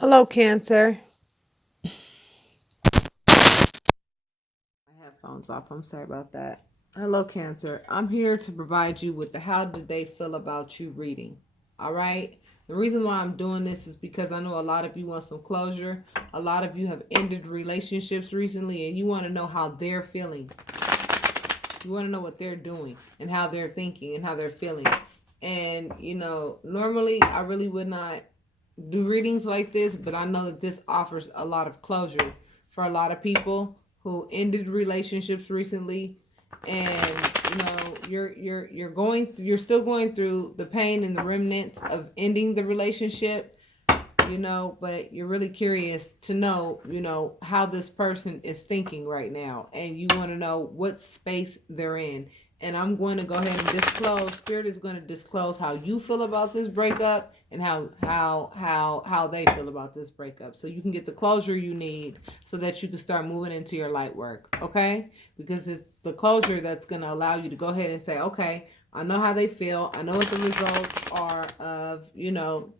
Hello, Cancer. My headphones off. I'm sorry about that. Hello, Cancer. I'm here to provide you with the how did they feel about you reading. All right. The reason why I'm doing this is because I know a lot of you want some closure. A lot of you have ended relationships recently and you want to know how they're feeling. You want to know what they're doing and how they're thinking and how they're feeling. And, normally I really would not do readings like this, but I know that this offers a lot of closure for a lot of people who ended relationships recently, and you're still going through the pain and the remnants of ending the relationship, but you're really curious to know how this person is thinking right now, and you want to know what space they're in. And I'm going to go ahead and disclose. Spirit is going to disclose how you feel about this breakup and how they feel about this breakup, so you can get the closure you need, so that you can start moving into your light work. Okay, because it's the closure that's going to allow you to go ahead and say, okay, I know how they feel. I know what the results are of,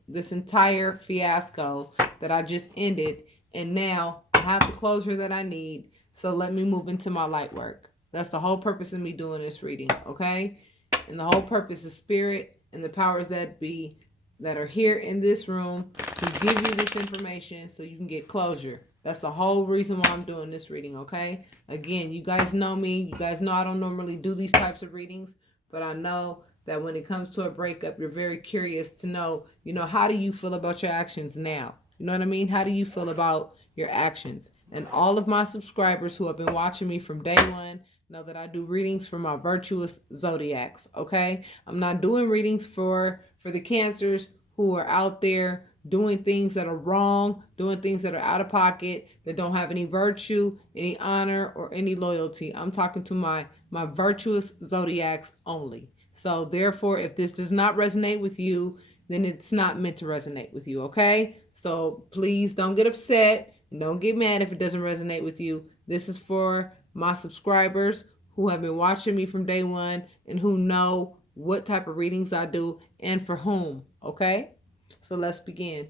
this entire fiasco that I just ended. And now I have the closure that I need. So let me move into my light work. That's the whole purpose of me doing this reading, okay? And the whole purpose is spirit and the powers that be that are here in this room to give you this information so you can get closure. That's the whole reason why I'm doing this reading, okay? Again, you guys know me. You guys know I don't normally do these types of readings. But I know that when it comes to a breakup, you're very curious to know, how do you feel about your actions now? You know what I mean? How do you feel about your actions? And all of my subscribers who have been watching me from day one know that I do readings for my virtuous zodiacs, okay? I'm not doing readings for the cancers who are out there doing things that are wrong, doing things that are out of pocket, that don't have any virtue, any honor, or any loyalty. I'm talking to my virtuous zodiacs only. So therefore, if this does not resonate with you, then it's not meant to resonate with you, okay? So please don't get upset and don't get mad if it doesn't resonate with you. This is for my subscribers who have been watching me from day one and who know what type of readings I do and for whom, okay? So let's begin.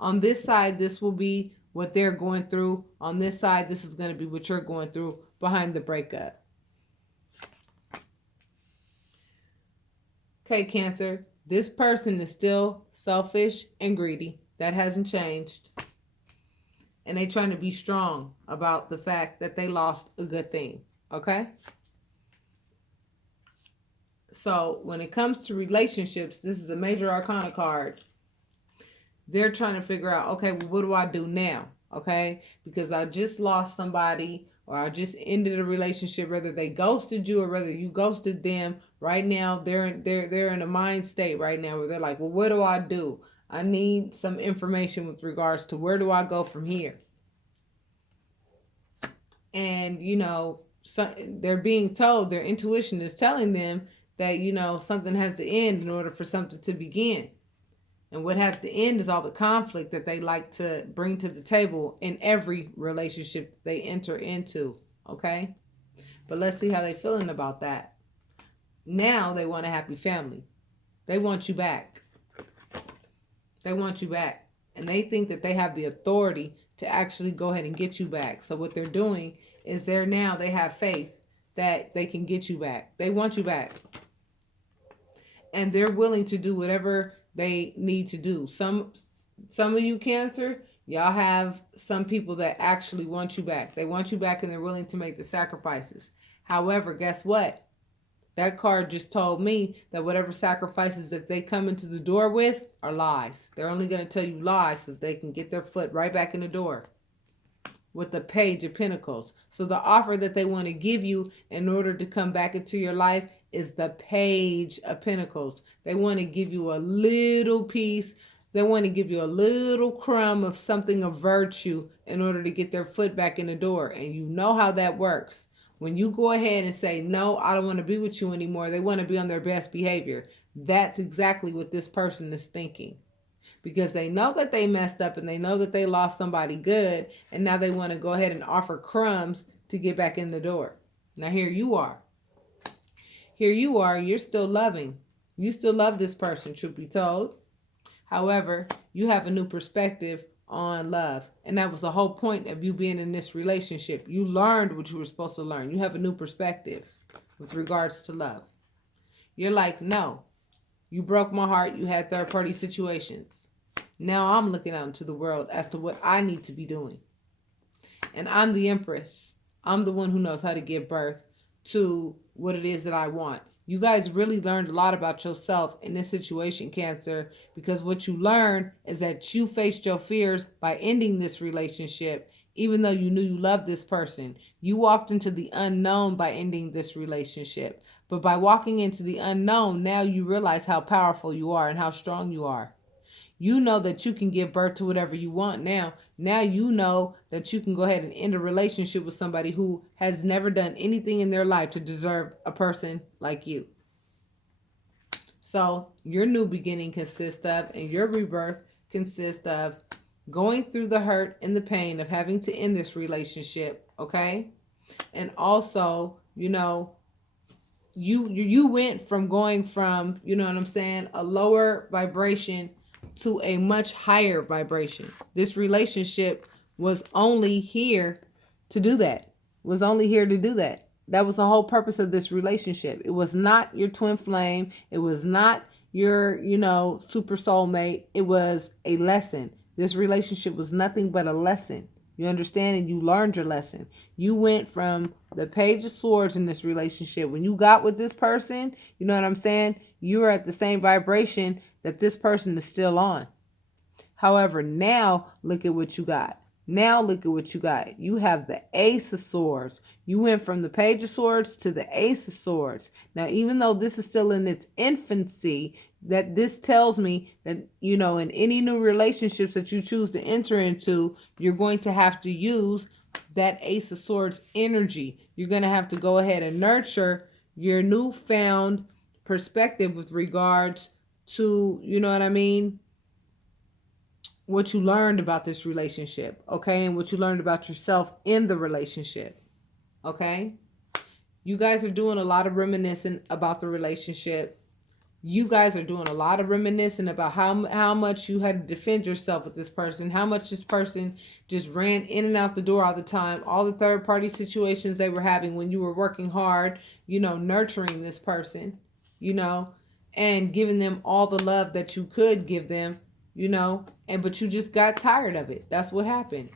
On this side, this will be what they're going through. On this side, this is going to be what you're going through behind the breakup. Okay, Cancer, this person is still selfish and greedy. That hasn't changed. And they're trying to be strong about the fact that they lost a good thing, okay? So when it comes to relationships, this is a major arcana card. They're trying to figure out, okay, well, what do I do now? Okay, because I just lost somebody or I just ended a relationship, whether they ghosted you or whether you ghosted them. Right now, they're in a mind state right now where they're like, well, what do I do? I need some information with regards to where do I go from here? And, so they're being told, their intuition is telling them that, something has to end in order for something to begin. And what has to end is all the conflict that they like to bring to the table in every relationship they enter into, okay? But let's see how they're feeling about that. Now they want a happy family. They want you back. They want you back. And they think that they have the authority to actually go ahead and get you back. So what they're doing is they have faith that they can get you back. They want you back. And they're willing to do whatever they need to do. Some of you, Cancer, y'all have some people that actually want you back. They want you back and they're willing to make the sacrifices. However, guess what? That card just told me that whatever sacrifices that they come into the door with are lies. They're only going to tell you lies so that they can get their foot right back in the door with the Page of Pentacles. So the offer that they want to give you in order to come back into your life is the Page of Pentacles. They want to give you a little piece. They want to give you a little crumb of something of virtue in order to get their foot back in the door. And you know how that works. When you go ahead and say, no, I don't want to be with you anymore, they want to be on their best behavior. That's exactly what this person is thinking. Because they know that they messed up and they know that they lost somebody good. And now they want to go ahead and offer crumbs to get back in the door. Now here you are. Here you are. You're still loving. You still love this person, truth be told. However, you have a new perspective on love. And that was the whole point of you being in this relationship. You learned what you were supposed to learn. You have a new perspective with regards to love. You're like, no, you broke my heart. You had third party situations. Now I'm looking out into the world as to what I need to be doing. And I'm the empress. I'm the one who knows how to give birth to what it is that I want. You guys really learned a lot about yourself in this situation, Cancer, because what you learned is that you faced your fears by ending this relationship, even though you knew you loved this person. You walked into the unknown by ending this relationship. But by walking into the unknown, now you realize how powerful you are and how strong you are. You know that you can give birth to whatever you want now. Now you know that you can go ahead and end a relationship with somebody who has never done anything in their life to deserve a person like you. So your new beginning consists of, and your rebirth consists of going through the hurt and the pain of having to end this relationship, okay? And also, you know, you went from going from, you know what I'm saying, a lower vibration to a much higher vibration. This relationship was only here to do that. Was only here to do that. That was the whole purpose of this relationship. It was not your twin flame. It was not your, you know, super soulmate. It was a lesson. This relationship was nothing but a lesson. You understand? And you learned your lesson. You went from the Page of Swords in this relationship. When you got with this person, you know what I'm saying? You were at the same vibration that this person is still on. However, now look at what you got. Now look at what you got. You have the Ace of Swords. You went from the Page of Swords to the Ace of Swords. Now, even though this is still in its infancy, that this tells me that, you know, in any new relationships that you choose to enter into, you're going to have to use that Ace of Swords energy. You're going to have to go ahead and nurture your newfound perspective with regards to, you know what I mean, what you learned about this relationship, okay? And what you learned about yourself in the relationship, okay? You guys are doing a lot of reminiscing about the relationship. You guys are doing a lot of reminiscing about how much you had to defend yourself with this person, how much this person just ran in and out the door all the time, all the third party situations they were having when you were working hard, you know, nurturing this person, you know, and giving them all the love that you could give them, you know, but you just got tired of it. That's what happened.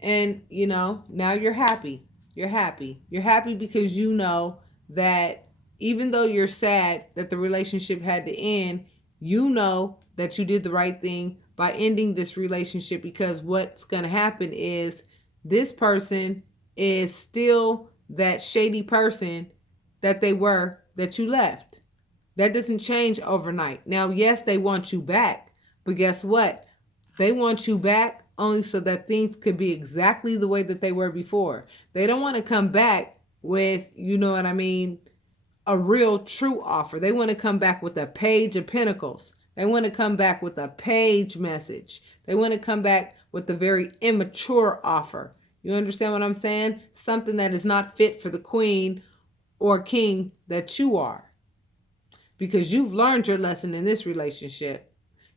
And, you know, now you're happy. You're happy. You're happy because you know that even though you're sad that the relationship had to end, you know that you did the right thing by ending this relationship, because what's going to happen is this person is still that shady person that they were that you left. That doesn't change overnight. Now, yes, they want you back, but guess what? They want you back only so that things could be exactly the way that they were before. They don't want to come back with, you know what I mean, a real true offer. They want to come back with a Page of Pentacles. They want to come back with a page message. They want to come back with a very immature offer. You understand what I'm saying? Something that is not fit for the queen or king that you are. Because you've learned your lesson in this relationship.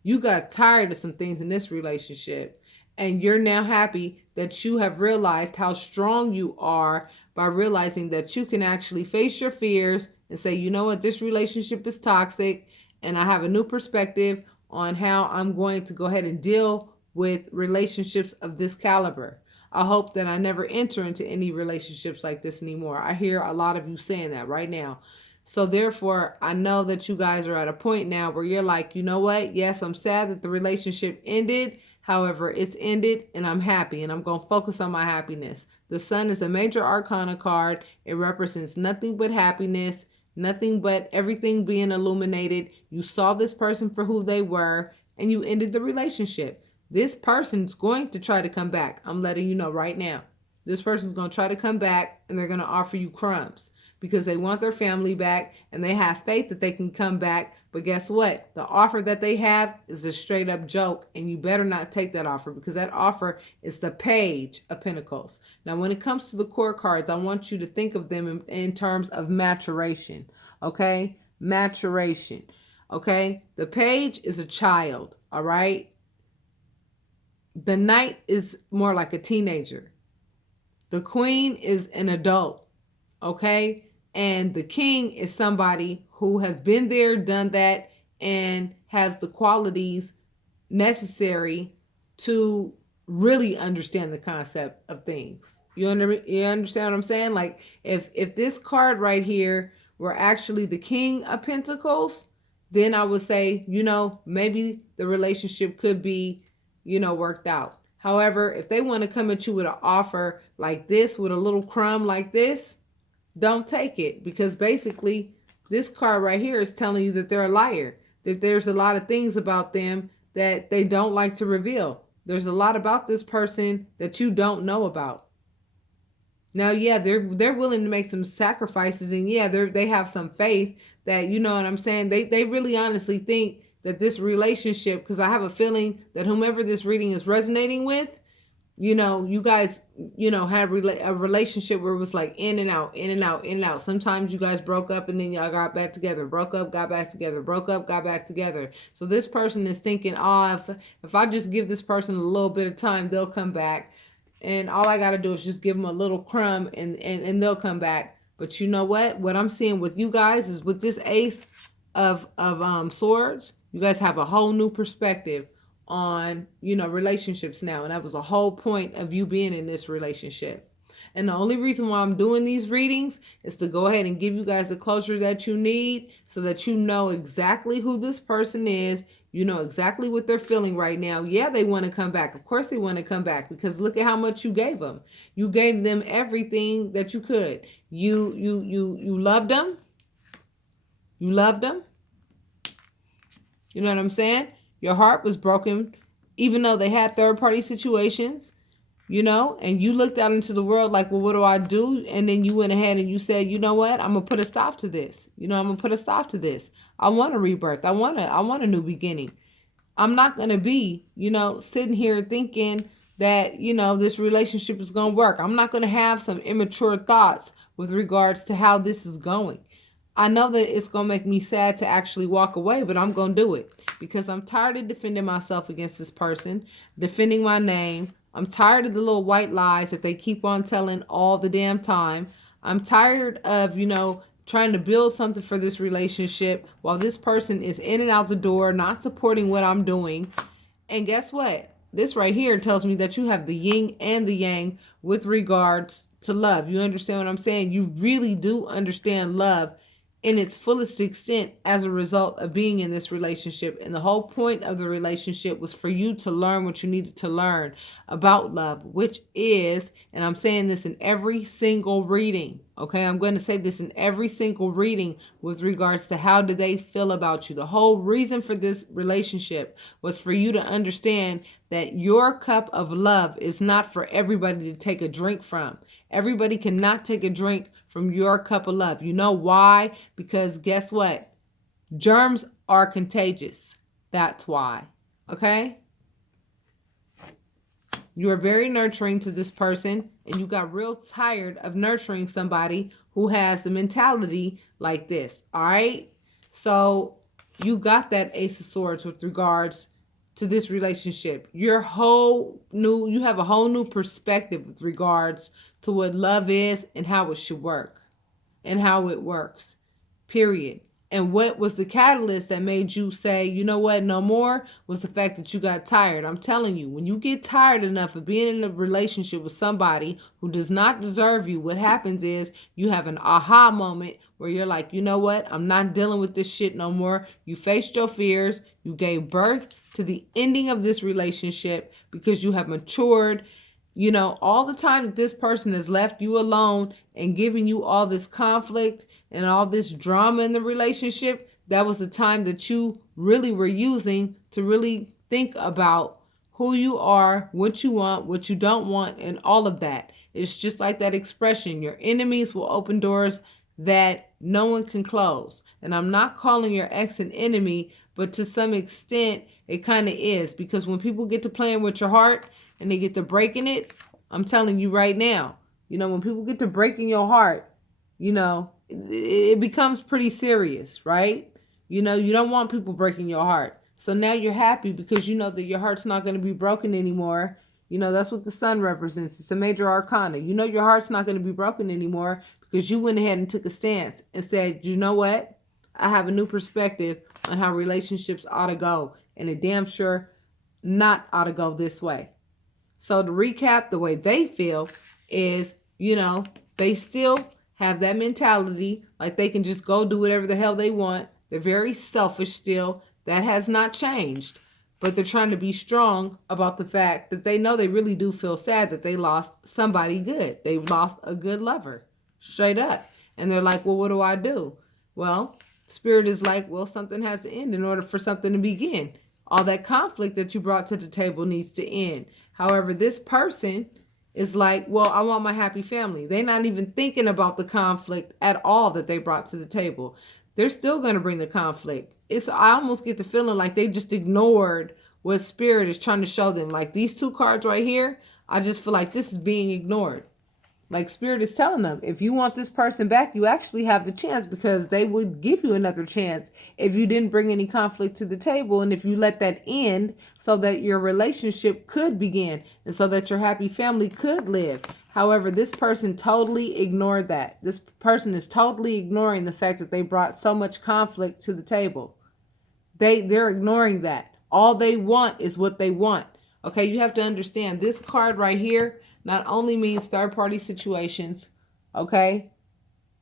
You got tired of some things in this relationship. And you're now happy that you have realized how strong you are by realizing that you can actually face your fears and say, you know what, this relationship is toxic and I have a new perspective on how I'm going to go ahead and deal with relationships of this caliber. I hope that I never enter into any relationships like this anymore. I hear a lot of you saying that right now. So therefore, I know that you guys are at a point now where you're like, you know what? Yes, I'm sad that the relationship ended. However, it's ended and I'm happy and I'm going to focus on my happiness. The Sun is a major arcana card. It represents nothing but happiness, nothing but everything being illuminated. You saw this person for who they were and you ended the relationship. This person's going to try to come back. I'm letting you know right now. This person's going to try to come back and they're going to offer you crumbs because they want their family back and they have faith that they can come back. But guess what? The offer that they have is a straight up joke, and you better not take that offer because that offer is the Page of Pentacles. Now, when it comes to the core cards, I want you to think of them in terms of maturation, okay? Maturation, okay? The Page is a child, All right. The knight is more like a teenager. The queen is an adult. Okay. And the king is somebody who has been there, done that, and has the qualities necessary to really understand the concept of things. You understand what I'm saying? Like if this card right here were actually the King of Pentacles, then I would say, maybe the relationship could be, worked out. However, if they want to come at you with an offer like this, with a little crumb like this, don't take it, because basically this card right here is telling you that they're a liar, that there's a lot of things about them that they don't like to reveal. There's a lot about this person that you don't know about. Now, yeah, they're willing to make some sacrifices, and yeah, they have some faith that, you know what I'm saying? They really honestly think that this relationship, because I have a feeling that whomever this reading is resonating with, you guys, had a relationship where it was like in and out, in and out, in and out. Sometimes you guys broke up and then y'all got back together, broke up, got back together, broke up, got back together. So this person is thinking, if I just give this person a little bit of time, they'll come back. And all I got to do is just give them a little crumb and they'll come back. But you know what? What I'm seeing with you guys is with this ace of swords, you guys have a whole new perspective on, relationships now. And that was a whole point of you being in this relationship. And the only reason why I'm doing these readings is to go ahead and give you guys the closure that you need, so that you know exactly who this person is. You know exactly what they're feeling right now. Yeah, they want to come back. Of course they want to come back, because look at how much you gave them. You gave them everything that you could. You loved them. You loved them. You know what I'm saying? Your heart was broken, even though they had third-party situations, and you looked out into the world like, well, what do I do? And then you went ahead and you said, you know what? I'm going to put a stop to this. I'm going to put a stop to this. I want a rebirth. I want a new beginning. I'm not going to be, sitting here thinking that, this relationship is going to work. I'm not going to have some immature thoughts with regards to how this is going. I know that it's going to make me sad to actually walk away, but I'm going to do it, because I'm tired of defending myself against this person, defending my name. I'm tired of the little white lies that they keep on telling all the damn time. I'm tired of, trying to build something for this relationship while this person is in and out the door, not supporting what I'm doing. And guess what? This right here tells me that you have the yin and the yang with regards to love. You understand what I'm saying? You really do understand love in its fullest extent as a result of being in this relationship. And the whole point of the relationship was for you to learn what you needed to learn about love, which is, and I'm saying this in every single reading, okay? I'm going to say this in every single reading with regards to how do they feel about you. The whole reason for this relationship was for you to understand that your cup of love is not for everybody to take a drink from. Everybody cannot take a drink from your cup of love. You know why? Because guess what? Germs are contagious. That's why. Okay? You are very nurturing to this person, and you got real tired of nurturing somebody who has the mentality like this. All right? So you got that Ace of Swords with regards to this relationship. You have a whole new perspective with regards to what love is and how it should work and how it works, period. And what was the catalyst that made you say, you know what, no more, was the fact that you got tired. I'm telling you, when you get tired enough of being in a relationship with somebody who does not deserve you, what happens is you have an aha moment where you're like, you know what, I'm not dealing with this shit no more. You faced your fears. You gave birth to the ending of this relationship because you have matured. All the time that this person has left you alone and giving you all this conflict and all this drama in the relationship, that was the time that you really were using to really think about who you are, what you want, what you don't want, and all of that. It's just like that expression, your enemies will open doors that no one can close. And I'm not calling your ex an enemy, but to some extent, it kind of is. Because when people get to playing with your heart and they get to breaking it, I'm telling you right now, when people get to breaking your heart, it becomes pretty serious, right? You don't want people breaking your heart. So now you're happy because you know that your heart's not going to be broken anymore. You know, that's what the sun represents. It's a major arcana. You know your heart's not going to be broken anymore because you went ahead and took a stance and said, you know what? I have a new perspective on how relationships ought to go. And it damn sure not ought to go this way. So to recap, the way they feel is, you know, they still have that mentality like they can just go do whatever the hell they want. They're very selfish still. That has not changed. But they're trying to be strong about the fact that they know they really do feel sad that they lost somebody good. They lost a good lover. Straight up. And they're like, well, what do I do? Well, Spirit is like, well, something has to end in order for something to begin. All that conflict that you brought to the table needs to end. However, this person is like, well, I want my happy family. They're not even thinking about the conflict at all that they brought to the table. They're still going to bring the conflict. I almost get the feeling like they just ignored what Spirit is trying to show them. Like these two cards right here, I just feel like this is being ignored. Like Spirit is telling them, if you want this person back, you actually have the chance because they would give you another chance if you didn't bring any conflict to the table and if you let that end so that your relationship could begin and so that your happy family could live. However, this person totally ignored that. This person is totally ignoring the fact that they brought so much conflict to the table. They're ignoring that. All they want is what they want. Okay, you have to understand this card right here not only means third-party situations, okay?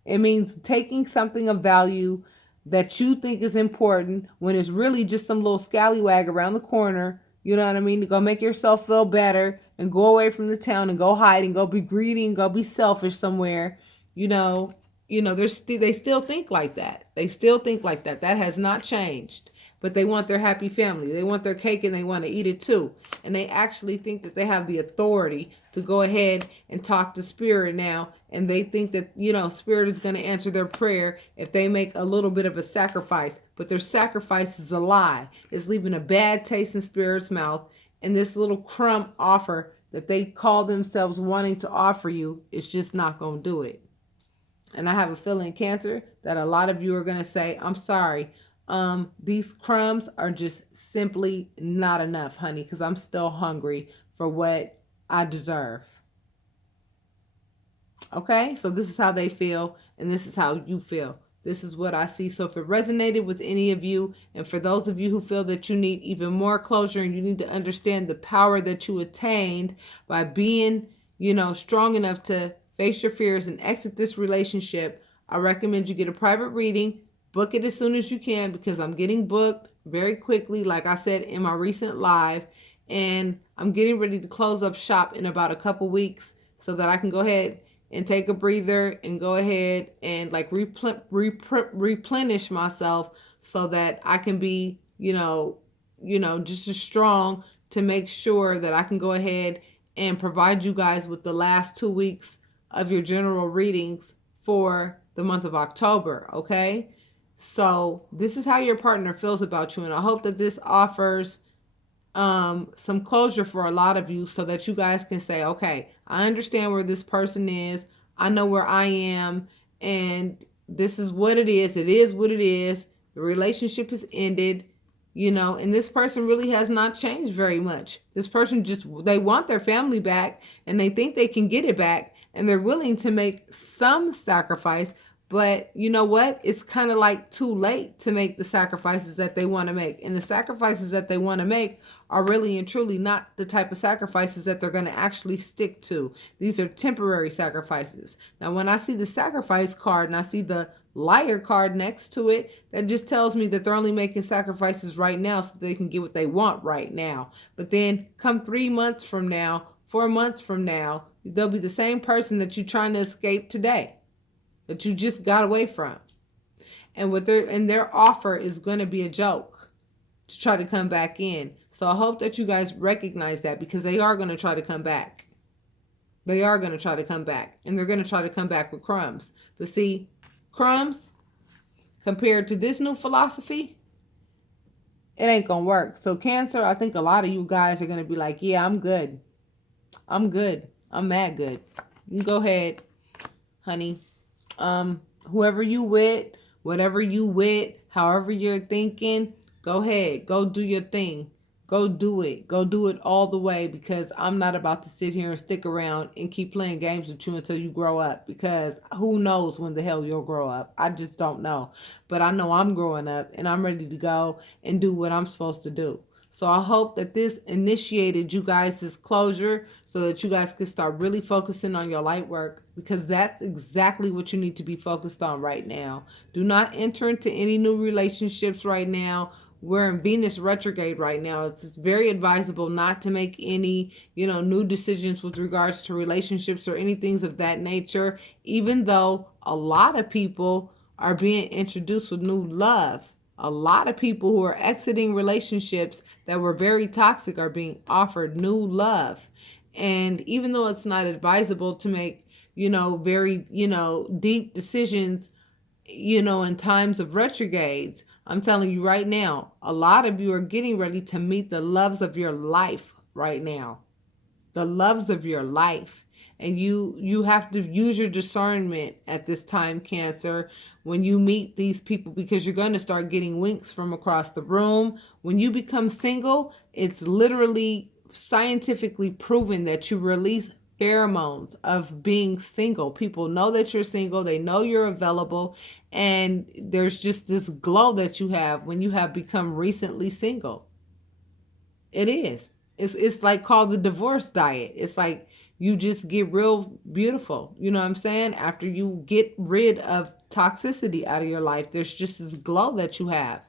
It means taking something of value that you think is important when it's really just some little scallywag around the corner, you know what I mean, to go make yourself feel better and go away from the town and go hide and go be greedy and go be selfish somewhere, they still think like that. They still think like that. That has not changed. But they want their happy family. They want their cake and they want to eat it too. And they actually think that they have the authority to go ahead and talk to Spirit now. And they think that, Spirit is going to answer their prayer if they make a little bit of a sacrifice. But their sacrifice is a lie. It's leaving a bad taste in Spirit's mouth. And this little crumb offer that they call themselves wanting to offer you is just not going to do it. And I have a feeling, Cancer, that a lot of you are going to say, I'm sorry. These crumbs are just simply not enough, honey, because I'm still hungry for what I deserve. Okay, so this is how they feel, and this is how you feel. This is what I see. So if it resonated with any of you, and for those of you who feel that you need even more closure and you need to understand the power that you attained by being, strong enough to face your fears and exit this relationship, I recommend you get a private reading. Book it as soon as you can because I'm getting booked very quickly, like I said in my recent live. And I'm getting ready to close up shop in about a couple weeks so that I can go ahead and take a breather and go ahead and replenish myself so that I can be, just as strong to make sure that I can go ahead and provide you guys with the last 2 weeks of your general readings for the month of October, okay? So this is how your partner feels about you. And I hope that this offers some closure for a lot of you so that you guys can say, okay, I understand where this person is. I know where I am. And this is what it is. It is what it is. The relationship has ended, and this person really has not changed very much. This person they want their family back and they think they can get it back. And they're willing to make some sacrifice. But you know what? It's kind of like too late to make the sacrifices that they want to make. And the sacrifices that they want to make are really and truly not the type of sacrifices that they're going to actually stick to. These are temporary sacrifices. Now, when I see the sacrifice card and I see the liar card next to it, that just tells me that they're only making sacrifices right now so they can get what they want right now. But then come 3 months from now, 4 months from now, they'll be the same person that you're trying to escape today, that you just got away from. And their offer is going to be a joke to try to come back in. So I hope that you guys recognize that because they are going to try to come back. They are going to try to come back. And they're going to try to come back with crumbs. But see, crumbs compared to this new philosophy, it ain't going to work. So Cancer, I think a lot of you guys are going to be like, yeah, I'm good. I'm good. I'm mad good. You go ahead, honey. Whoever you with, whatever you with, however you're thinking, Go ahead. Go do your thing. Go do it. Go do it all the way, because I'm not about to sit here and stick around and keep playing games with you until you grow up, because who knows when the hell you'll grow up. I just don't know. But I know I'm growing up and I'm ready to go and do what I'm supposed to do. So I hope that this initiated you guys' closure so that you guys can start really focusing on your light work, because that's exactly what you need to be focused on right now. Do not enter into any new relationships right now. We're in Venus retrograde right now. It's very advisable not to make any, new decisions with regards to relationships or any things of that nature, even though a lot of people are being introduced with new love. A lot of people who are exiting relationships that were very toxic are being offered new love. And even though it's not advisable to make, very, deep decisions, in times of retrogrades, I'm telling you right now, a lot of you are getting ready to meet the loves of your life right now. The loves of your life. And you have to use your discernment at this time, Cancer, when you meet these people, because you're going to start getting winks from across the room. When you become single, it's literally scientifically proven that you release pheromones of being single. People know that you're single, they know you're available, and there's just this glow that you have when you have become recently single. It is. It's like called the divorce diet. It's like you just get real beautiful. You know what I'm saying? After you get rid of toxicity out of your life, there's just this glow that you have.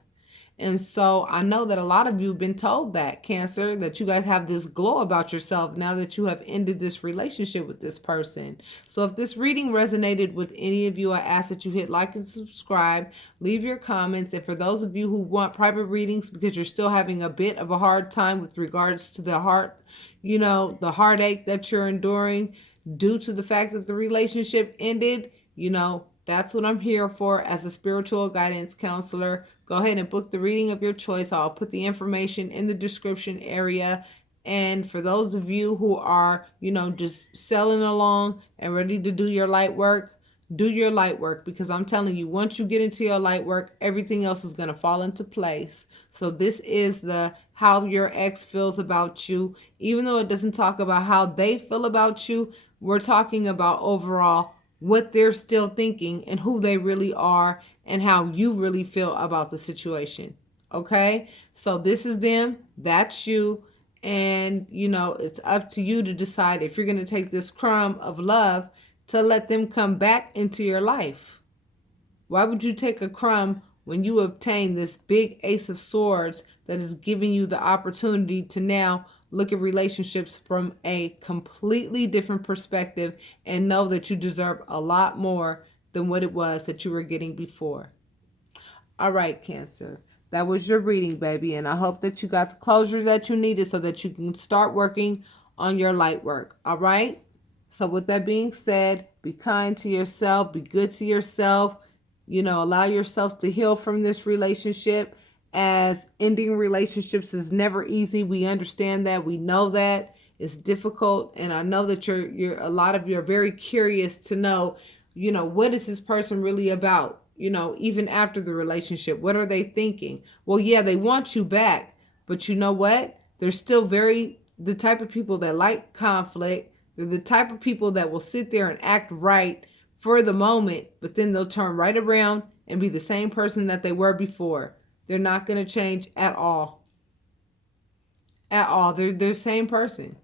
And so I know that a lot of you have been told that, Cancer, that you guys have this glow about yourself now that you have ended this relationship with this person. So if this reading resonated with any of you, I ask that you hit like and subscribe, leave your comments. And for those of you who want private readings because you're still having a bit of a hard time with regards to the heart, the heartache that you're enduring due to the fact that the relationship ended, that's what I'm here for as a spiritual guidance counselor. Go ahead and book the reading of your choice. I'll put the information in the description area. And for those of you who are, just selling along and ready to do your light work, do your light work, because I'm telling you, once you get into your light work, everything else is going to fall into place. So this is the how your ex feels about you. Even though it doesn't talk about how they feel about you, we're talking about overall what they're still thinking and who they really are and how you really feel about the situation. Okay? So this is them, that's you, and it's up to you to decide if you're going to take this crumb of love to let them come back into your life. Why would you take a crumb when you obtain this big Ace of Swords that is giving you the opportunity to now look at relationships from a completely different perspective and know that you deserve a lot more than what it was that you were getting before? All right, Cancer. That was your reading, baby. And I hope that you got the closure that you needed so that you can start working on your light work. All right? So with that being said, be kind to yourself. Be good to yourself. Allow yourself to heal from this relationship, as ending relationships is never easy. We understand that. We know that it's difficult. And I know that you're a lot of you are very curious to know, what is this person really about? Even after the relationship, what are they thinking? Well, yeah, they want you back, but you know what? They're still the type of people that like conflict. They're the type of people that will sit there and act right for the moment, but then they'll turn right around and be the same person that they were before. They're not going to change at all. At all. They're the same person.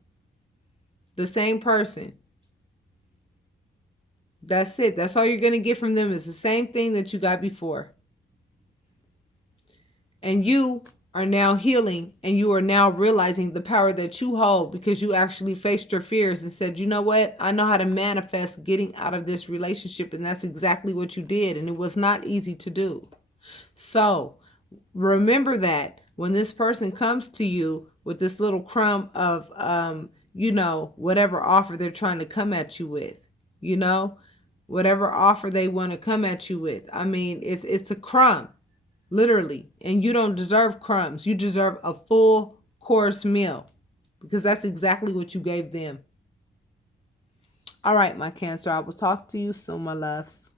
The same person. That's it. That's all you're going to get from them is the same thing that you got before. And you are now healing, and you are now realizing the power that you hold because you actually faced your fears and said, you know what? I know how to manifest getting out of this relationship. And that's exactly what you did. And it was not easy to do. So remember that when this person comes to you with this little crumb of, whatever offer they're trying to come at you with, whatever offer they want to come at you with. I mean, it's a crumb, literally. And you don't deserve crumbs. You deserve a full course meal because that's exactly what you gave them. All right, my Cancer, I will talk to you soon, my loves.